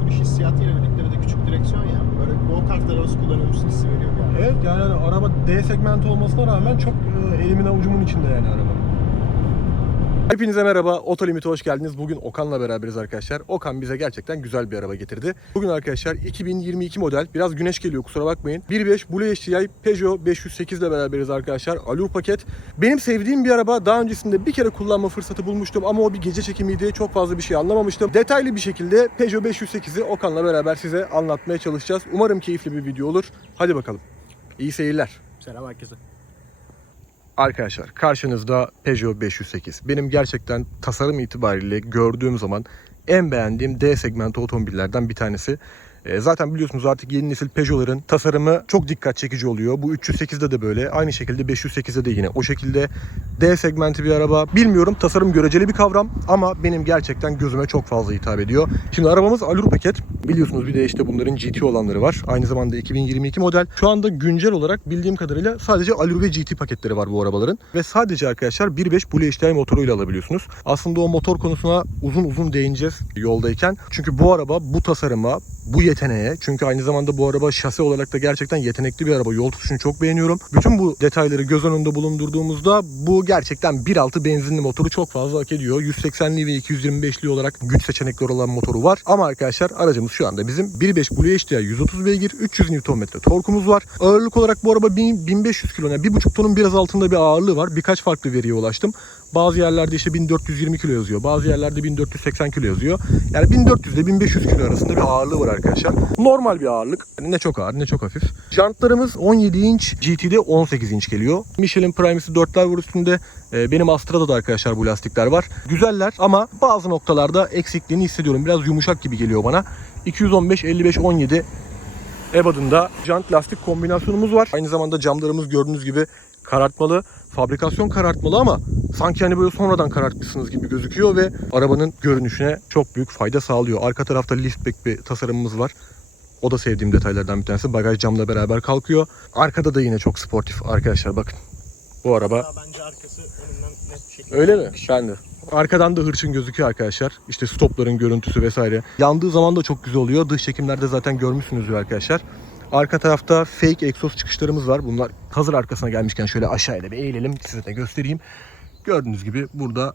sürüş hissiyatıyla birlikte bir de küçük direksiyon ya. Böyle go kart arabası kullanıyormuşsun hissi veriyor yani. Evet yani araba D segmenti olmasına rağmen çok e, elimin avucumun içinde yani araba. Hepinize merhaba. Oto Limit'e hoş geldiniz. Bugün Okan'la beraberiz arkadaşlar. Okan bize gerçekten güzel bir araba getirdi. Bugün arkadaşlar 2022 model. Biraz güneş geliyor kusura bakmayın. 1.5 Blue HDI Peugeot 508 ile beraberiz arkadaşlar. Allure paket. Benim sevdiğim bir araba. Daha öncesinde bir kere kullanma fırsatı bulmuştum ama o bir gece çekimiydi. Çok fazla bir şey anlamamıştım. Detaylı bir şekilde Peugeot 508'i Okan'la beraber size anlatmaya çalışacağız. Umarım keyifli bir video olur. Hadi bakalım. İyi seyirler. Selam herkese. Arkadaşlar karşınızda Peugeot 508. Benim gerçekten tasarım itibariyle gördüğüm zaman en beğendiğim D segmenti otomobillerden bir tanesi. E, Zaten biliyorsunuz artık yeni nesil Peugeot'ların tasarımı çok dikkat çekici oluyor. Bu 308'de de böyle. Aynı şekilde 508'de de yine o şekilde D segmenti bir araba. Bilmiyorum tasarım göreceli bir kavram ama benim gerçekten gözüme çok fazla hitap ediyor. Şimdi arabamız Allure paket. Biliyorsunuz bir de işte bunların GT olanları var. Aynı zamanda 2022 model. Şu anda güncel olarak bildiğim kadarıyla sadece Allure ve GT paketleri var bu arabaların. Ve sadece arkadaşlar 1.5 Blue HDI motoruyla alabiliyorsunuz. Aslında o motor konusuna uzun uzun değineceğiz yoldayken. Çünkü bu araba bu tasarıma, bu yeteneğe çünkü aynı zamanda bu araba şase olarak da gerçekten yetenekli bir araba. Yol tutuşunu çok beğeniyorum. Bütün bu detayları göz önünde bulundurduğumuzda bu gerçekten 1.6 benzinli motoru çok fazla hak ediyor. 180'li ve 225'li olarak güç seçenekleri olan motoru var. Ama arkadaşlar aracımız şu anda bizim 1.5 Blue HDI 130 beygir 300 Nm torkumuz var. Ağırlık olarak bu araba 1000 1500 kilo yani 1.5 tonun biraz altında bir ağırlığı var. Birkaç farklı veriye ulaştım. Bazı yerlerde işte 1420 kilo yazıyor. Bazı yerlerde 1480 kilo yazıyor. Yani 1400 ile 1500 kilo arasında bir ağırlığı var arkadaşlar. Normal bir ağırlık. Yani ne çok ağır ne çok hafif. Jantlarımız 17 inç, GT'de 18 inç geliyor. Michelin Prime'si 4'ler var üstünde. Ee, Benim Astra'da da arkadaşlar bu lastikler var. Güzeller ama bazı noktalarda eksikliğini hissediyorum. Biraz yumuşak gibi geliyor bana. 215, 55, 17 Ebad'ında jant lastik kombinasyonumuz var. Aynı zamanda camlarımız gördüğünüz gibi karartmalı. Fabrikasyon karartmalı ama sanki hani böyle sonradan karartmışsınız gibi gözüküyor ve arabanın görünüşüne çok büyük fayda sağlıyor. Arka tarafta liftback bir tasarımımız var. O da sevdiğim detaylardan bir tanesi. Bagaj camla beraber kalkıyor. Arkada da yine çok sportif arkadaşlar bakın. Bu araba Daha bence arkası önünden net bir şekilde. Öyle mi? Ben de. Arkadan da hırçın gözüküyor arkadaşlar. İşte stopların görüntüsü vesaire. Yandığı zaman da çok güzel oluyor. Dış çekimlerde zaten görmüşsünüzdür arkadaşlar. Arka tarafta fake egzoz çıkışlarımız var. Bunlar hazır arkasına gelmişken şöyle aşağıya bir eğilelim. Size de göstereyim. Gördüğünüz gibi burada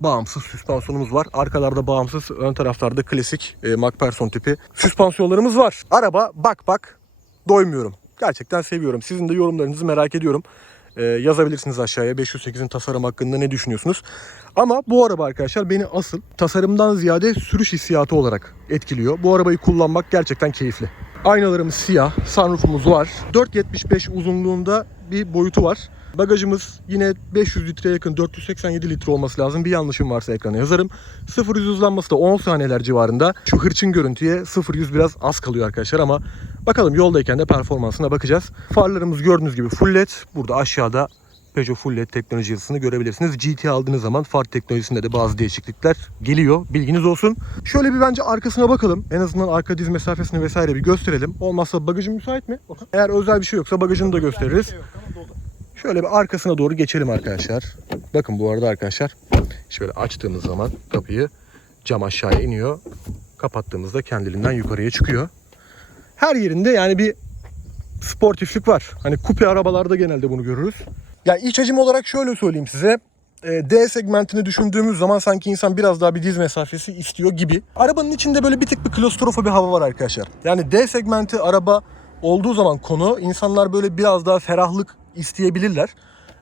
bağımsız süspansiyonumuz var. Arkalarda bağımsız, ön taraflarda klasik e, MacPherson tipi süspansiyonlarımız var. Araba bak bak doymuyorum. Gerçekten seviyorum. Sizin de yorumlarınızı merak ediyorum. Ee, yazabilirsiniz aşağıya 508'in tasarım hakkında ne düşünüyorsunuz. Ama bu araba arkadaşlar beni asıl tasarımdan ziyade sürüş hissiyatı olarak etkiliyor. Bu arabayı kullanmak gerçekten keyifli. Aynalarımız siyah, sunroofumuz var. 4.75 uzunluğunda bir boyutu var. Bagajımız yine 500 litreye yakın 487 litre olması lazım. Bir yanlışım varsa ekrana yazarım. 0-100 hızlanması da 10 saniyeler civarında. Şu hırçın görüntüye 0-100 biraz az kalıyor arkadaşlar ama bakalım yoldayken de performansına bakacağız. Farlarımız gördüğünüz gibi full led. Burada aşağıda Peugeot Full LED teknoloji yazısını görebilirsiniz. GT aldığınız zaman far teknolojisinde de bazı değişiklikler geliyor. Bilginiz olsun. Şöyle bir bence arkasına bakalım. En azından arka diz mesafesini vesaire bir gösterelim. Olmazsa bagajın müsait mi? Eğer özel bir şey yoksa bagajını da gösteririz. Şöyle bir arkasına doğru geçelim arkadaşlar. Bakın bu arada arkadaşlar şöyle açtığımız zaman kapıyı cam aşağıya iniyor. Kapattığımızda kendiliğinden yukarıya çıkıyor. Her yerinde yani bir sportiflik var. Hani kupe arabalarda genelde bunu görürüz. Ya iç hacim olarak şöyle söyleyeyim size. E, D segmentini düşündüğümüz zaman sanki insan biraz daha bir diz mesafesi istiyor gibi. Arabanın içinde böyle bir tık bir klostrofobi hava var arkadaşlar. Yani D segmenti araba olduğu zaman konu insanlar böyle biraz daha ferahlık isteyebilirler.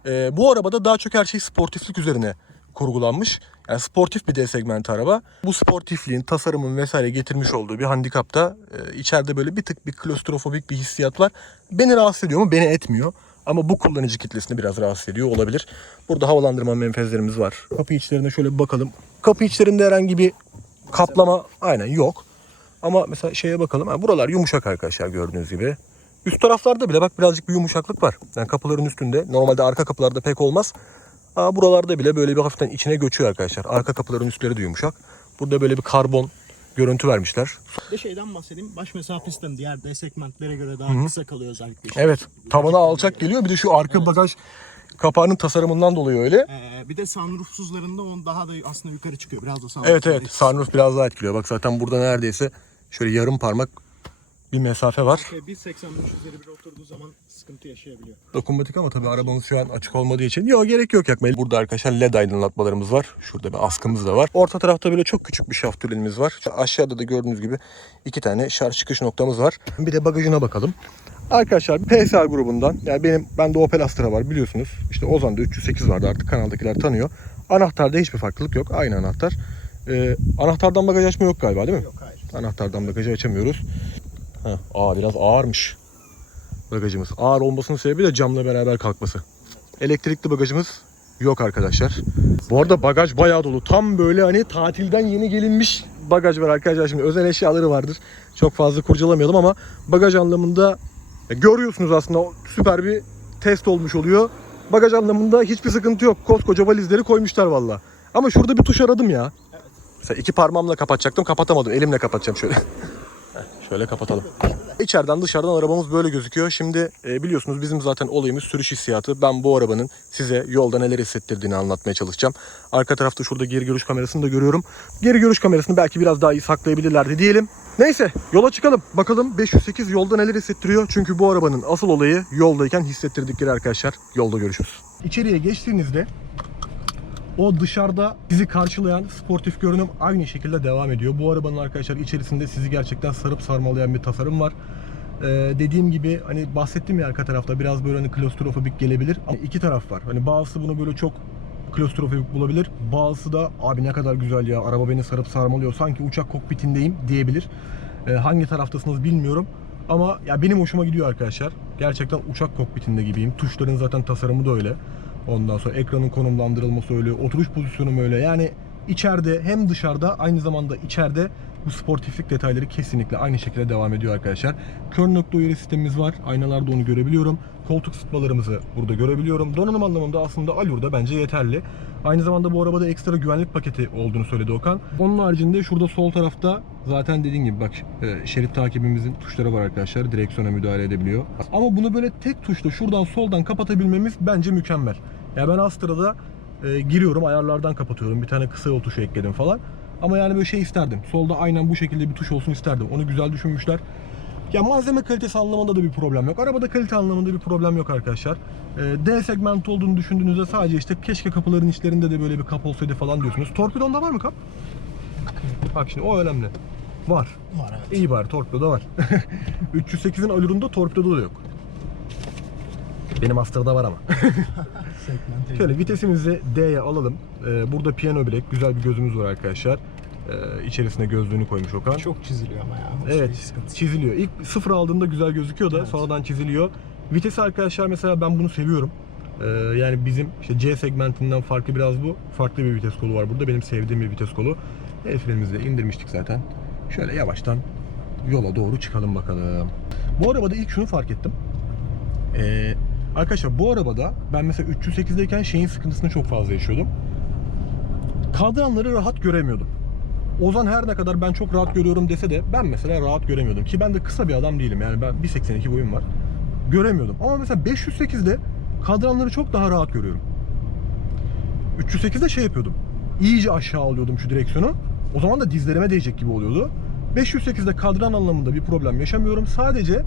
E, bu arabada daha çok her şey sportiflik üzerine kurgulanmış. Yani sportif bir D segmenti araba. Bu sportifliğin, tasarımın vesaire getirmiş olduğu bir handikapta e, içeride böyle bir tık bir klostrofobik bir hissiyat var. Beni rahatsız ediyor mu? Beni etmiyor. Ama bu kullanıcı kitlesini biraz rahatsız ediyor olabilir. Burada havalandırma menfezlerimiz var. Kapı içlerine şöyle bir bakalım. Kapı içlerinde herhangi bir kaplama aynen yok. Ama mesela şeye bakalım. Ha, buralar yumuşak arkadaşlar gördüğünüz gibi. Üst taraflarda bile bak birazcık bir yumuşaklık var. Yani kapıların üstünde. Normalde arka kapılarda pek olmaz. Aa, buralarda bile böyle bir hafiften içine göçüyor arkadaşlar. Arka kapıların üstleri de yumuşak. Burada böyle bir karbon görüntü vermişler. Bir de şeyden bahsedeyim. Baş mesafesi de diğer D segmentlere göre daha kısa kalıyor özellikle. işte. Evet. Tavana alçak geliyor. Bir de şu arka bagaj kapağının tasarımından dolayı öyle. Ee, bir de sunroofsuzlarında on daha da aslında yukarı çıkıyor. Biraz da sunroof. Evet evet. Sunroof biraz daha etkiliyor. Bak zaten burada neredeyse şöyle yarım parmak bir mesafe var. Şey, 1.85 üzeri bir oturduğu zaman sıkıntı yaşayabiliyor. Dokunmatik ama tabii arabamız şu an açık olmadığı için. Yok gerek yok yakmaya. Burada arkadaşlar led aydınlatmalarımız var. Şurada bir askımız da var. Orta tarafta böyle çok küçük bir şaft tünelimiz var. Şu Aşağıda da gördüğünüz gibi iki tane şarj çıkış noktamız var. Bir de bagajına bakalım. Arkadaşlar PSR grubundan yani benim bende Opel Astra var biliyorsunuz. İşte Ozan'da 308 vardı artık kanaldakiler tanıyor. Anahtarda hiçbir farklılık yok. Aynı anahtar. Ee, anahtardan bagaj açma yok galiba değil mi? Yok hayır. Anahtardan bagajı açamıyoruz. Heh, aa biraz ağırmış bagajımız. Ağır olmasının sebebi de camla beraber kalkması. Elektrikli bagajımız yok arkadaşlar. Bu arada bagaj bayağı dolu. Tam böyle hani tatilden yeni gelinmiş bagaj var arkadaşlar. Şimdi özel eşyaları vardır. Çok fazla kurcalamayalım ama bagaj anlamında görüyorsunuz aslında süper bir test olmuş oluyor. Bagaj anlamında hiçbir sıkıntı yok. Koskoca valizleri koymuşlar valla. Ama şurada bir tuş aradım ya. Mesela iki parmağımla kapatacaktım kapatamadım. Elimle kapatacağım şöyle. Şöyle kapatalım. İçeriden dışarıdan arabamız böyle gözüküyor. Şimdi e, biliyorsunuz bizim zaten olayımız sürüş hissiyatı. Ben bu arabanın size yolda neler hissettirdiğini anlatmaya çalışacağım. Arka tarafta şurada geri görüş kamerasını da görüyorum. Geri görüş kamerasını belki biraz daha iyi saklayabilirlerdi diyelim. Neyse yola çıkalım. Bakalım 508 yolda neler hissettiriyor. Çünkü bu arabanın asıl olayı yoldayken hissettirdikleri arkadaşlar. Yolda görüşürüz. İçeriye geçtiğinizde o dışarıda sizi karşılayan sportif görünüm aynı şekilde devam ediyor. Bu arabanın arkadaşlar içerisinde sizi gerçekten sarıp sarmalayan bir tasarım var. Ee, dediğim gibi hani bahsettim ya arka tarafta biraz böyle hani klostrofobik gelebilir. Ama iki taraf var. Hani bazısı bunu böyle çok klostrofobik bulabilir. Bazısı da abi ne kadar güzel ya araba beni sarıp sarmalıyor sanki uçak kokpitindeyim diyebilir. Ee, hangi taraftasınız bilmiyorum. Ama ya benim hoşuma gidiyor arkadaşlar. Gerçekten uçak kokpitinde gibiyim. Tuşların zaten tasarımı da öyle. Ondan sonra ekranın konumlandırılması öyle, oturuş pozisyonum öyle. Yani içeride hem dışarıda aynı zamanda içeride bu sportiflik detayları kesinlikle aynı şekilde devam ediyor arkadaşlar. Kör nokta uyarı sistemimiz var. Aynalarda onu görebiliyorum. Koltuk ısıtmalarımızı burada görebiliyorum. Donanım anlamında aslında Allur'da bence yeterli. Aynı zamanda bu arabada ekstra güvenlik paketi olduğunu söyledi Okan. Onun haricinde şurada sol tarafta zaten dediğim gibi bak e, şerit takibimizin tuşları var arkadaşlar. Direksiyona müdahale edebiliyor. Ama bunu böyle tek tuşla şuradan soldan kapatabilmemiz bence mükemmel. Ya ben Astra'da e, giriyorum ayarlardan kapatıyorum. Bir tane kısa yol tuşu ekledim falan. Ama yani böyle şey isterdim. Solda aynen bu şekilde bir tuş olsun isterdim. Onu güzel düşünmüşler. Ya malzeme kalitesi anlamında da bir problem yok. Arabada kalite anlamında bir problem yok arkadaşlar. Ee, D segment olduğunu düşündüğünüzde sadece işte keşke kapıların içlerinde de böyle bir kap olsaydı falan diyorsunuz. Torpidonda var mı kap? Bak şimdi o önemli. Var. Var evet. İyi bari torpidoda var. 308'in Allur'unda torpidoda da yok. Benim Astra'da var ama. Şöyle vitesimizi D'ye alalım. Ee, burada piyano bilek, güzel bir gözümüz var arkadaşlar. Ee, içerisine gözlüğünü koymuş Okan. Çok çiziliyor ama ya. O şey Evet sıkıntı. çiziliyor. İlk sıfır aldığında güzel gözüküyor da Evet. sonradan çiziliyor. Vitesi arkadaşlar mesela ben bunu seviyorum. Ee, yani bizim işte C segmentinden farklı biraz bu. Farklı bir vites kolu var burada. Benim sevdiğim bir vites kolu. El frenimizi de indirmiştik zaten. Şöyle yavaştan yola doğru çıkalım bakalım. Bu arabada ilk şunu fark ettim. Ee, arkadaşlar bu arabada ben mesela 308'deyken şeyin sıkıntısını çok fazla yaşıyordum. Kadranları rahat göremiyordum. Ozan her ne kadar ben çok rahat görüyorum dese de ben mesela rahat göremiyordum. Ki ben de kısa bir adam değilim yani ben 1.82 boyum var. Göremiyordum. Ama mesela 508'de kadranları çok daha rahat görüyorum. 308'de şey yapıyordum. İyice aşağı alıyordum şu direksiyonu. O zaman da dizlerime değecek gibi oluyordu. 508'de kadran anlamında bir problem yaşamıyorum. Sadece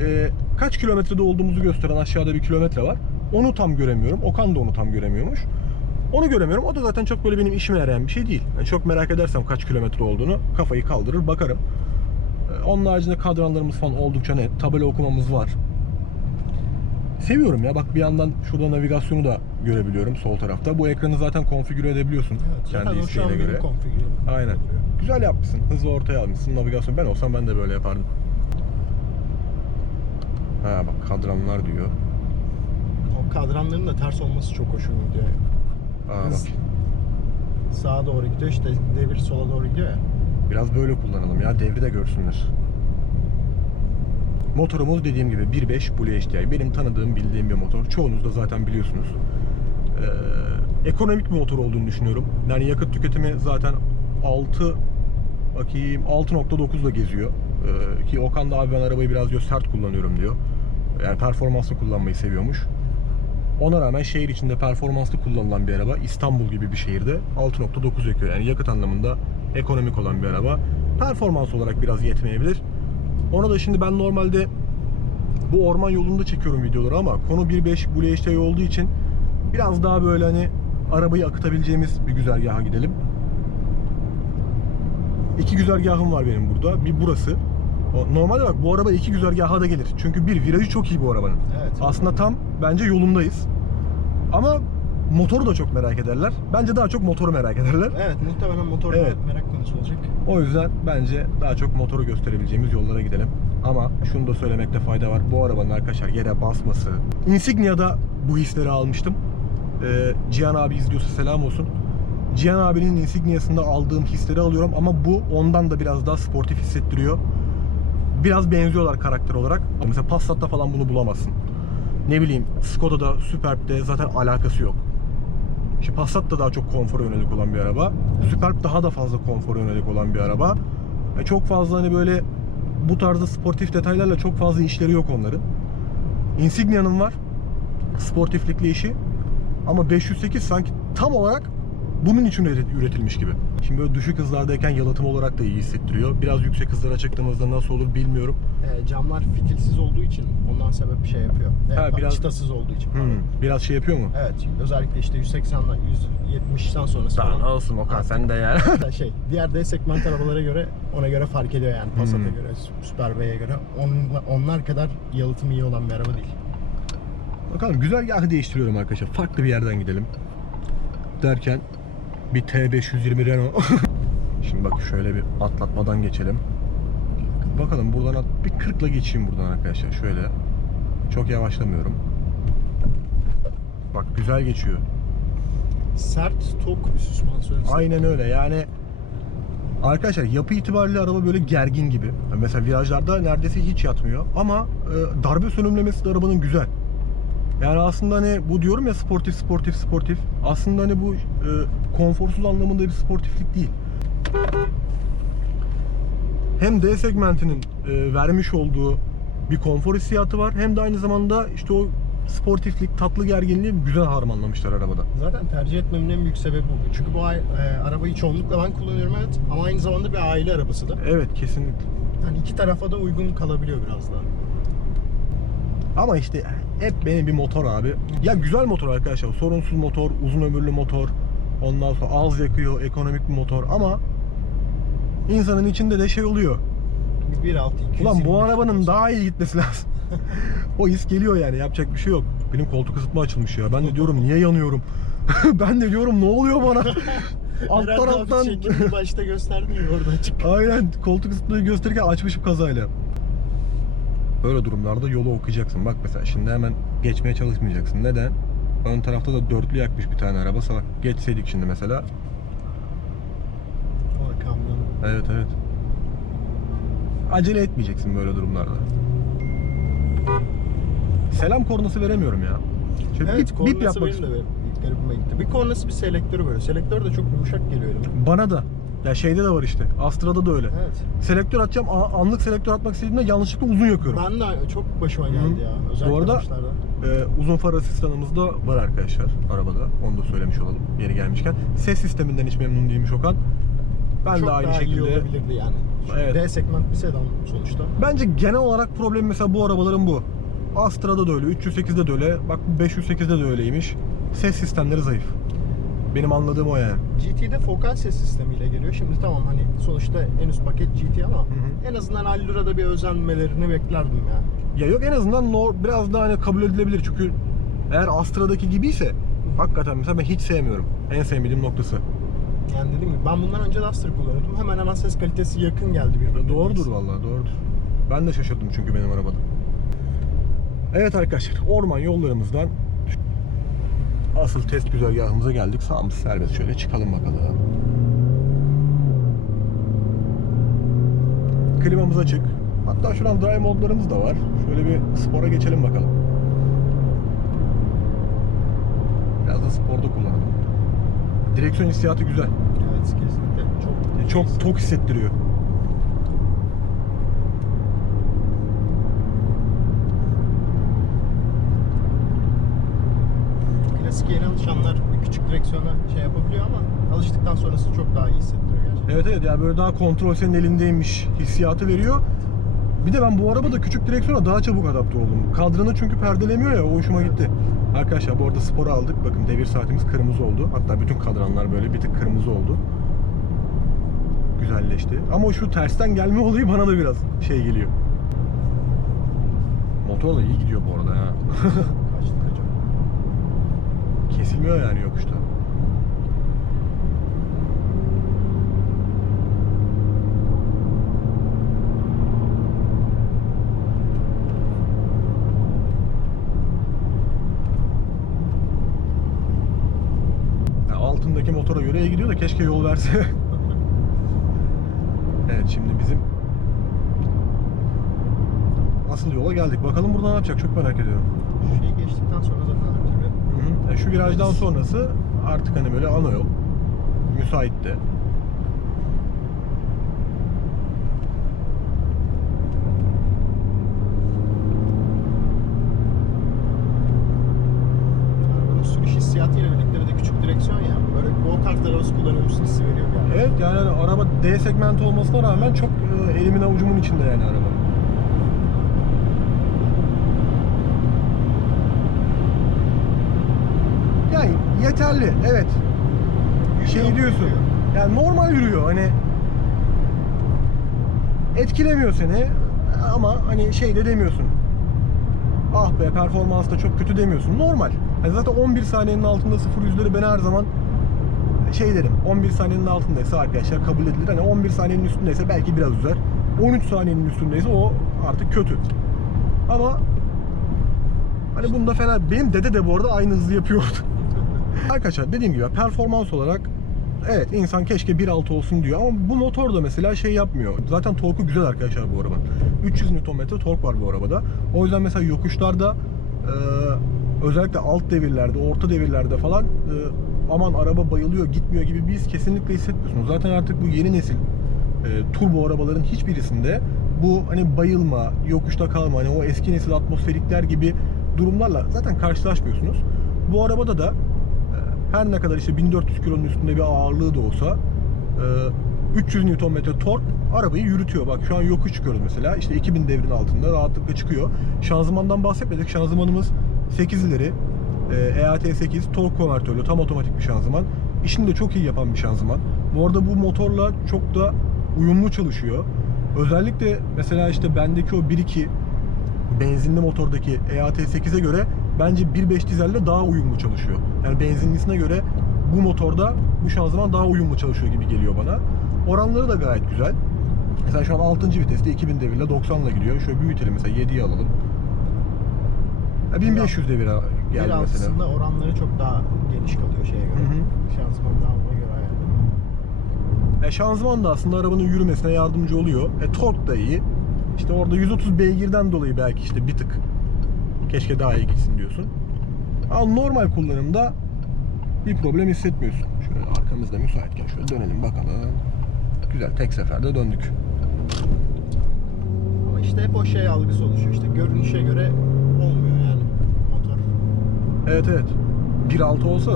e, kaç kilometrede olduğumuzu gösteren aşağıda bir kilometre var. Onu tam göremiyorum. Okan da onu tam göremiyormuş. Onu göremiyorum. O da zaten çok böyle benim işime yarayan bir şey değil. Yani çok merak edersem kaç kilometre olduğunu kafayı kaldırır bakarım. Ee, Onun haricinde kadranlarımız falan oldukça net. Tabela okumamız var. Seviyorum ya. Bak bir yandan şurada navigasyonu da görebiliyorum sol tarafta. Bu ekranı zaten konfigüre edebiliyorsun Evet, kendi isteğine göre. Aynen. Güzel yapmışsın. Hızlı ortaya almışsın. Navigasyon ben olsam ben de böyle yapardım. Ha bak kadranlar diyor. O kadranların da ters olması çok hoşuma gidiyor. Aa, Hız- bak. Sağa doğru gidiyor işte devir sola doğru gidiyor ya. Biraz böyle kullanalım ya devri de görsünler. Motorumuz dediğim gibi 1.5 Blue HDI. Benim tanıdığım, bildiğim bir motor. Çoğunuz da zaten biliyorsunuz. Ee, ekonomik bir motor olduğunu düşünüyorum. Yani yakıt tüketimi zaten 6 bakayım 6.9 ile geziyor. Ee, ki Okan da abi ben arabayı biraz diyor sert kullanıyorum diyor. Yani performanslı kullanmayı seviyormuş. Ona rağmen şehir içinde performanslı kullanılan bir araba İstanbul gibi bir şehirde 6.9 yakıyor. Yani yakıt anlamında ekonomik olan bir araba. performans olarak biraz yetmeyebilir. Ona da şimdi ben normalde bu orman yolunda çekiyorum videoları ama konu 1.5 Blue HD olduğu için biraz daha böyle hani arabayı akıtabileceğimiz bir güzergaha gidelim. İki güzergahım var benim burada. Bir burası. Normalde bak bu araba iki güzergaha da gelir. Çünkü bir virajı çok iyi bu arabanın. Evet. Aslında tam bence yolundayız. Ama motoru da çok merak ederler. Bence daha çok motoru merak ederler. Evet muhtemelen motorda Evet. merak konusu olacak. O yüzden bence daha çok motoru gösterebileceğimiz yollara gidelim. Ama şunu da söylemekte fayda var. Bu arabanın arkadaşlar yere basması. Insignia'da bu hisleri almıştım. Ee, Cihan abi izliyorsa selam olsun. Cihan abinin Insignia'sında aldığım hisleri alıyorum ama bu ondan da biraz daha sportif hissettiriyor. Biraz benziyorlar karakter olarak. Mesela Passat'ta falan bunu bulamazsın. Ne bileyim Skoda'da, Superb'de zaten alakası yok. Şimdi Passat da daha çok konfora yönelik olan bir araba. Superb daha da fazla konfora yönelik olan bir araba. E, çok fazla hani böyle bu tarzda sportif detaylarla çok fazla işleri yok onların. Insignia'nın var. Sportiflikli işi. Ama 508 sanki tam olarak bunun için üret- üretilmiş gibi. Şimdi böyle düşük hızlardayken yalıtım olarak da iyi hissettiriyor. Biraz yüksek hızlara çıktığımızda nasıl olur bilmiyorum. Ee, camlar fitilsiz olduğu için ondan sebep bir şey yapıyor. Evet, Ha, biraz- çıtasız olduğu için. Hmm, biraz şey yapıyor mu? Evet özellikle işte 180'den 170'ten sonrası Daha falan. olsun Okan sen de yani. şey diğer D segment arabalara göre ona göre fark ediyor yani Passat'a Hmm. göre, Super B'ye göre. Onlar, onlar kadar yalıtım iyi olan bir araba değil. Bakalım güzergahı değiştiriyorum arkadaşlar. Farklı bir yerden gidelim. Derken bir T520 Renault. Şimdi bak şöyle bir atlatmadan geçelim. Bakalım buradan at- bir 40'la geçeyim buradan arkadaşlar. Şöyle. Çok yavaşlamıyorum. Bak güzel geçiyor. Sert, tok bir süspansiyon. Aynen öyle yani Arkadaşlar yapı itibariyle araba böyle gergin gibi. Mesela virajlarda neredeyse hiç yatmıyor. Ama e, darbe sönümlemesi de arabanın güzel. Yani aslında hani bu diyorum ya sportif sportif sportif. Aslında hani bu e, konforsuz anlamında bir sportiflik değil. Hem D segmentinin e, vermiş olduğu bir konfor hissiyatı var. Hem de aynı zamanda işte o sportiflik, tatlı gerginliği güzel harmanlamışlar arabada. Zaten tercih etmemin en büyük sebebi bu. Çünkü bu e, arabayı çoğunlukla ben kullanıyorum evet. Ama aynı zamanda bir aile arabası da. Evet kesinlikle. Yani iki tarafa da uygun kalabiliyor biraz daha. Ama işte hep benim bir motor abi. Ya güzel motor arkadaşlar. Sorunsuz motor, uzun ömürlü motor. Ondan sonra az yakıyor, ekonomik bir motor ama insanın içinde de şey oluyor. Bir 1.6 Ulan bu 225 arabanın daha iyi gitmesi lazım. o his geliyor yani yapacak bir şey yok. Benim koltuk ısıtma açılmış ya. Ben de diyorum niye yanıyorum? ben de diyorum ne oluyor bana? alttan. çekimini başta gösterdin ya orada açık. Aynen koltuk ısıtmayı gösterirken açmışım kazayla. Böyle durumlarda yolu okuyacaksın. Bak mesela şimdi hemen geçmeye çalışmayacaksın. Neden? Ön tarafta da dörtlü yakmış bir tane araba. Salak geçseydik şimdi mesela. O kamyon. Evet evet. Acele etmeyeceksin böyle durumlarda. Selam kornası veremiyorum ya. Şöyle Evet, bip, bip kornası yapmak benim de istiyorum. garibime gitti. Bir kornası bir selektörü böyle. Selektör de çok yumuşak geliyor elime. Bana da. Ya şeyde de var işte. Astra'da da öyle. Evet. Selektör atacağım. a- Anlık selektör atmak istediğimde yanlışlıkla uzun yakıyorum. Ben de çok başıma geldi ya. Özellikle Bu arada- başlarda. Ee, uzun far asistanımız da var arkadaşlar arabada. Onu da söylemiş olalım yeri gelmişken. Ses sisteminden hiç memnun değilmiş Okan. Ben çok de aynı daha iyi şekilde. olabilirdi yani. Çünkü Evet. D segment bir sedan sonuçta. Bence genel olarak problem mesela bu arabaların bu. Astra'da da öyle, 308'de de öyle. Bak bu 508'de de öyleymiş. Ses sistemleri zayıf. Benim anladığım o yani. GT'de fokal ses sistemiyle geliyor. Şimdi tamam hani sonuçta en üst paket GT ama hı. en azından Allura'da bir özenmelerini beklerdim ya. Ya yok en azından no, biraz daha hani kabul edilebilir çünkü eğer Astra'daki gibiyse hakikaten mesela ben hiç sevmiyorum. En sevmediğim noktası. Yani dediğim gibi ben bundan önce Duster kullanıyordum. Hemen hemen ses kalitesi yakın geldi birbirine. Doğrudur vallahi doğrudur. Ben de şaşırdım çünkü benim arabada. Evet arkadaşlar orman yollarımızdan asıl test güzergahımıza geldik. Sağımız serbest şöyle çıkalım bakalım. Klimamız açık. Hatta şu an drive modlarımız da var. Şöyle bir spora geçelim bakalım. Biraz da sporda kullanalım. Direksiyon hissiyatı güzel. Evet kesinlikle. Çok Çok tok hissettiriyor. Klasik yeni alışanlar küçük direksiyona şey yapabiliyor ama alıştıktan sonrası çok daha iyi hissettiriyor gerçekten. Evet evet yani böyle daha kontrol senin elindeymiş hissiyatı veriyor. Bir de ben bu arabada küçük direksiyona daha çabuk adapte oldum. Kadranı çünkü perdelemiyor ya o hoşuma gitti. Arkadaşlar bu arada spora aldık. Bakın devir saatimiz kırmızı oldu. Hatta bütün kadranlar böyle bir tık kırmızı oldu. Güzelleşti. Ama şu tersten gelme olayı bana da biraz şey geliyor. Motor da iyi gidiyor bu arada ha. Kaçtık acaba? Kesilmiyor yani yokuşta. Ya altındaki motora göre iyi gidiyor da keşke yol verse. evet şimdi bizim asıl yola geldik. Bakalım burada ne yapacak çok merak ediyorum. Şeyi geçtikten sonra zaten Hı şu virajdan sonrası artık hani böyle ana yol. Müsait de. arabanın sürüş hissiyatıyla birlikte bir de küçük direksiyon ya. Böyle go kart arabası kullanıyormuşsun hissi veriyor yani. Evet yani hani araba D segmenti olmasına rağmen çok e, elimin avucumun içinde yani araba. Yani yeterli evet. Şey Yürüyor, diyorsun. yürüyor. Yani normal yürüyor hani etkilemiyor seni ama hani şey de demiyorsun. Ah be performans da çok kötü demiyorsun. Normal. Hani zaten 11 saniyenin altında 0 yüzleri ben her zaman şey derim 11 saniyenin altındaysa arkadaşlar kabul edilir. Hani 11 saniyenin üstündeyse belki biraz üzer. 13 saniyenin üstündeyse o artık kötü. Ama hani bunda fena benim dede de bu arada aynı hızlı yapıyordu. Arkadaşlar dediğim gibi performans olarak evet insan keşke 1.6 olsun diyor ama bu motor da mesela şey yapmıyor. Zaten torku güzel arkadaşlar bu arabanın. 300 Nm tork var bu arabada. O yüzden mesela yokuşlarda e, özellikle alt devirlerde, orta devirlerde falan e, aman araba bayılıyor, gitmiyor gibi his kesinlikle hissetmiyorsunuz. Zaten artık bu yeni nesil e, turbo arabaların hiçbirisinde bu hani bayılma, yokuşta kalma, hani o eski nesil atmosferikler gibi durumlarla zaten karşılaşmıyorsunuz. Bu arabada da her ne kadar işte 1400 kilonun üstünde bir ağırlığı da olsa e, 300 Nm tork arabayı yürütüyor. Bak şu an yokuş çıkıyoruz mesela. İşte 2000 devrin altında rahatlıkla çıkıyor. Şanzımandan bahsetmedik. Şanzımanımız 8 ileri e, EAT8 tork konvertörlü tam otomatik bir şanzıman. İşini de çok iyi yapan bir şanzıman. Bu arada bu motorla çok da uyumlu çalışıyor. Özellikle mesela işte bendeki o 1.2 benzinli motordaki E EAT8'e göre bence 1.5 dizelle daha uyumlu çalışıyor. Yani benzinlisine göre bu motorda bu şanzıman daha uyumlu çalışıyor gibi geliyor bana. Oranları da gayet güzel. Mesela şu an 6. viteste 2000 devirle 90 ile gidiyor. Şöyle büyütelim mesela 7'ye alalım. Ya 1500 devire geldi Bir mesela. altısında oranları çok daha geniş kalıyor şeye göre. Hı hı. Şanzıman daha ona göre ayarlı. E, şanzıman da aslında arabanın yürümesine yardımcı oluyor. E, tork da iyi. İşte orada 130 beygirden dolayı belki işte bir tık keşke daha iyi gitsin diyorsun. Ama normal kullanımda bir problem hissetmiyorsun. Şöyle arkamızda müsaitken şöyle dönelim bakalım. Güzel tek seferde döndük. Ama işte hep o şey algısı oluşuyor. İşte görünüşe göre olmuyor yani motor. Evet evet. 1.6 olsa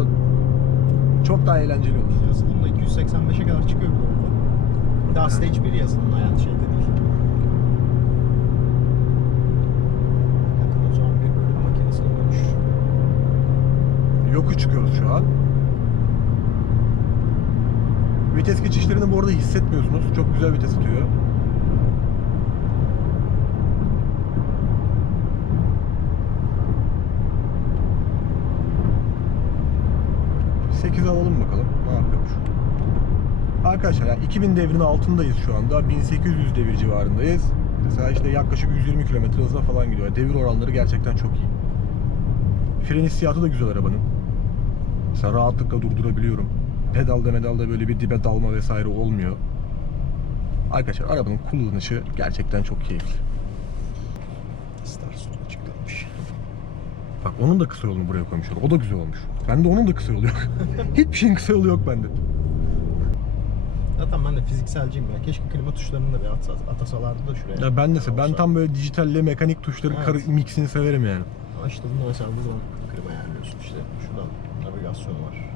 çok daha eğlenceli olur. Yazılımda 285'e kadar çıkıyor bu arada. Daha stage 1 yazılımda yani şeyde değil. Bakın o zaman bir bölüm makinesine dönüş. Yokuş çıkıyoruz şu an. Vites geçişlerini bu arada hissetmiyorsunuz. Çok güzel vites atıyor. Sekiz alalım bakalım. Ne yapıyormuş? Arkadaşlar yani 2000 devrin altındayız şu anda. 1800 devir civarındayız. Mesela işte yaklaşık 120 km hızla falan gidiyor. Devir oranları gerçekten çok iyi. Fren hissiyatı da güzel arabanın. Mesela rahatlıkla durdurabiliyorum. Pedalda medalda böyle bir dibe dalma vesaire olmuyor. Arkadaşlar arabanın kullanışı gerçekten çok keyifli. Star sonra açıklanmış. Bak onun da kısa yolunu buraya koymuşlar. O da güzel olmuş. Bende onun da kısa yolu yok. Hiçbir şeyin kısa yolu yok bende. Zaten ben de fizikselciyim ya. Keşke klima tuşlarını da bir atsa- atasalardı da şuraya. Ya ben de se- ben tam böyle dijitalle mekanik tuşları Evet. mixini severim yani. Ama işte bunda mesela buradan klima ayarlıyorsun işte navigasyonu var.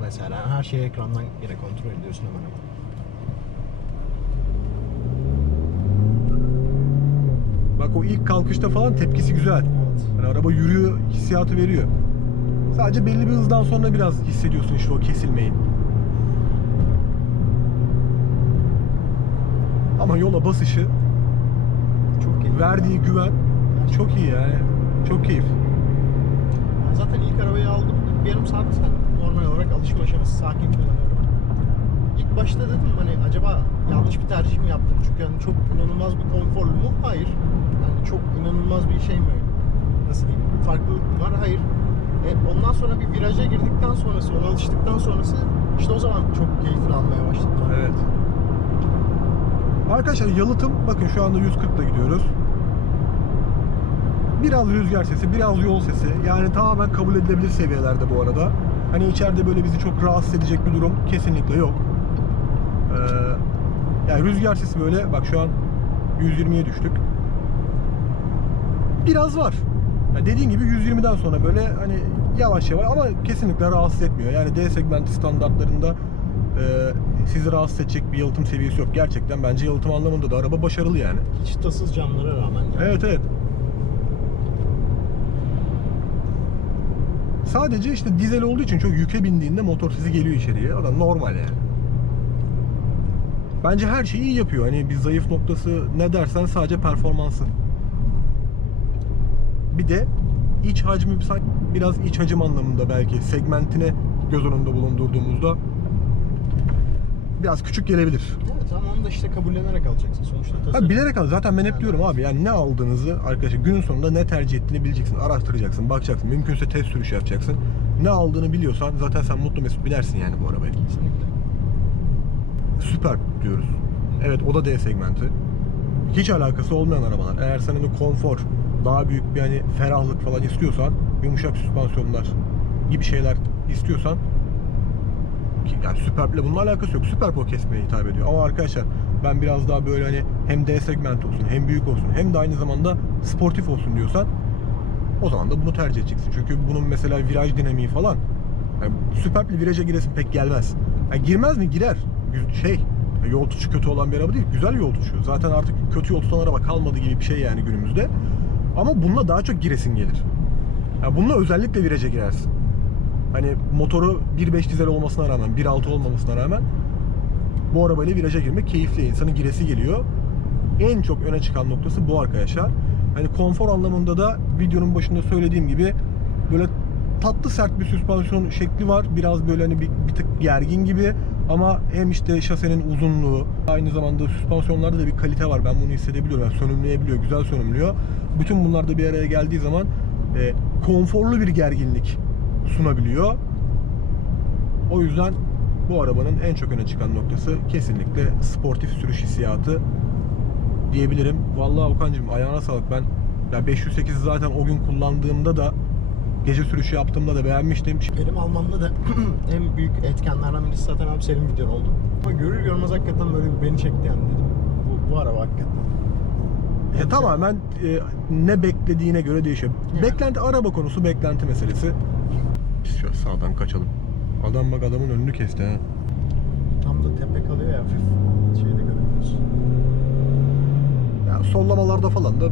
Mesela her şeyi ekrandan yine kontrol ediyorsun hemen hemen. Bak o ilk kalkışta falan tepkisi güzel. Evet. Yani araba yürüyor, hissiyatı veriyor. Sadece belli bir hızdan sonra biraz hissediyorsun işte o kesilmeyi. Ama yola basışı çok iyi. Verdiği güven çok iyi yani. Çok keyif. Ben zaten ilk arabayı aldım Yarım saat normal olarak alışma aşaması sakin kullanıyorum. İlk başta dedim hani acaba yanlış bir tercih mi yaptım? Çünkü hani çok inanılmaz bir konforlu mu? Hayır. Yani çok inanılmaz bir şey mi? Nasıl diyeyim? Farklılık mı var? Hayır. E, ondan sonra bir viraja girdikten sonrası, ona alıştıktan sonrası işte o zaman çok keyfini almaya başladım. Evet. Arkadaşlar yalıtım bakın şu anda 140 ile gidiyoruz. Biraz rüzgar sesi, biraz yol sesi. Yani tamamen kabul edilebilir seviyelerde bu arada. Hani içeride böyle bizi çok rahatsız edecek bir durum kesinlikle yok. Ee, yani rüzgar sesi böyle bak şu an 120'ye düştük. Biraz var. Ya dediğin gibi 120'den sonra böyle hani yavaş yavaş ama kesinlikle rahatsız etmiyor. Yani D segmenti standartlarında e, sizi rahatsız edecek bir yalıtım seviyesi yok. Gerçekten bence yalıtım anlamında da araba başarılı yani. Hiç tasız camlara rağmen. yani. Evet evet. Sadece işte dizel olduğu için çok yüke bindiğinde motor sesi geliyor içeriye. O da normal yani. Bence her şeyi iyi yapıyor. Hani bir zayıf noktası ne dersen sadece performansı. Bir de iç hacmi biraz iç hacim anlamında belki segmentine göz önünde bulundurduğumuzda biraz küçük gelebilir. Evet ama onu da işte kabullenerek alacaksın. Sonuçta tasarım. Ha, bilerek al. Zaten ben hep diyorum abi yani ne aldığınızı arkadaşlar günün sonunda ne tercih ettiğini bileceksin. Araştıracaksın, bakacaksın. Mümkünse test sürüşü yapacaksın. Ne aldığını biliyorsan zaten sen mutlu mesut binersin yani bu arabaya. Kesinlikle. Süper diyoruz. Evet o da D segmenti. Hiç alakası olmayan arabalar. Eğer sen hani konfor, daha büyük bir hani ferahlık falan istiyorsan, yumuşak süspansiyonlar gibi şeyler istiyorsan ki yani Superb'le bunun alakası yok. Superb o kesmeye hitap ediyor. Ama arkadaşlar ben biraz daha böyle hani hem D segment olsun, hem büyük olsun, hem de aynı zamanda sportif olsun diyorsan o zaman da bunu tercih edeceksin. Çünkü bunun mesela viraj dinamiği falan yani Superb'le viraja giresin pek gelmez. Yani girmez mi? Girer. Şey, yol tutuşu kötü olan bir araba değil. Güzel yol tutuşuyor. Zaten artık kötü yol tutan araba kalmadı gibi bir şey yani günümüzde. Ama bununla daha çok giresin gelir. Ya bununla özellikle viraja girersin. Hani motoru 1.5 dizel olmasına rağmen, 1.6 olmamasına rağmen bu arabayla viraja girmek keyifli. İnsanın giresi geliyor. En çok öne çıkan noktası bu arkadaşlar. Hani konfor anlamında da videonun başında söylediğim gibi böyle tatlı sert bir süspansiyon şekli var. Biraz böyle hani bir, bir tık gergin gibi ama hem işte şasenin uzunluğu aynı zamanda süspansiyonlarda da bir kalite var. Ben bunu hissedebiliyorum. Yani sönümleyebiliyor, güzel sönümlüyor. Bütün bunlar da bir araya geldiği zaman e, konforlu bir gerginlik sunabiliyor. O yüzden bu arabanın en çok öne çıkan noktası kesinlikle sportif sürüş hissiyatı diyebilirim. Vallahi Okan'cığım ayağına sağlık. Ben ya 508 zaten o gün kullandığımda da gece sürüşü yaptığımda da beğenmiştim. Benim almamda da en büyük etkenlerden birisi zaten abi senin videon oldu. Ama görür görmez hakikaten böyle bir beni çekti yani dedim. Bu, bu araba hakikaten. Ya tamamen e, ne beklediğine göre değişiyor. Yani. Beklenti araba konusu beklenti meselesi. Biz şöyle sağdan kaçalım. Adam bak adamın önünü kesti ha. Tam da tepe kalıyor ya hafif şeyde göremiyorsun. Ya sollamalarda falan da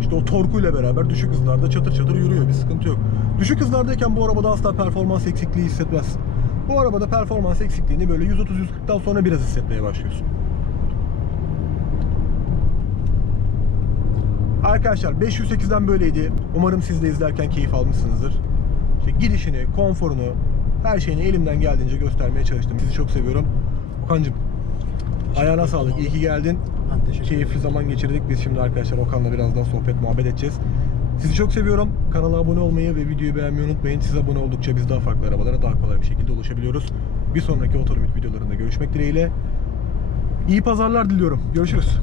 işte o torkuyla beraber düşük hızlarda çatır çatır yürüyor. Bir sıkıntı yok. Düşük hızlardayken bu arabada asla performans eksikliği hissetmezsin. Bu arabada performans eksikliğini böyle 130-140'tan sonra biraz hissetmeye başlıyorsun. Arkadaşlar 508'den böyleydi. Umarım siz de izlerken keyif almışsınızdır. İşte gidişini, konforunu, her şeyini elimden geldiğince göstermeye çalıştım. Sizi çok seviyorum. Okan'cığım ayağına sağlık. İyi ki geldin. Ben teşekkür Keyifli ederim. zaman geçirdik. Biz şimdi arkadaşlar Okan'la birazdan sohbet muhabbet edeceğiz. Sizi çok seviyorum. Kanala abone olmayı ve videoyu beğenmeyi unutmayın. Siz abone oldukça biz daha farklı arabalara daha kolay bir şekilde ulaşabiliyoruz. Bir sonraki Otolimit videolarında görüşmek dileğiyle. İyi pazarlar diliyorum. Görüşürüz.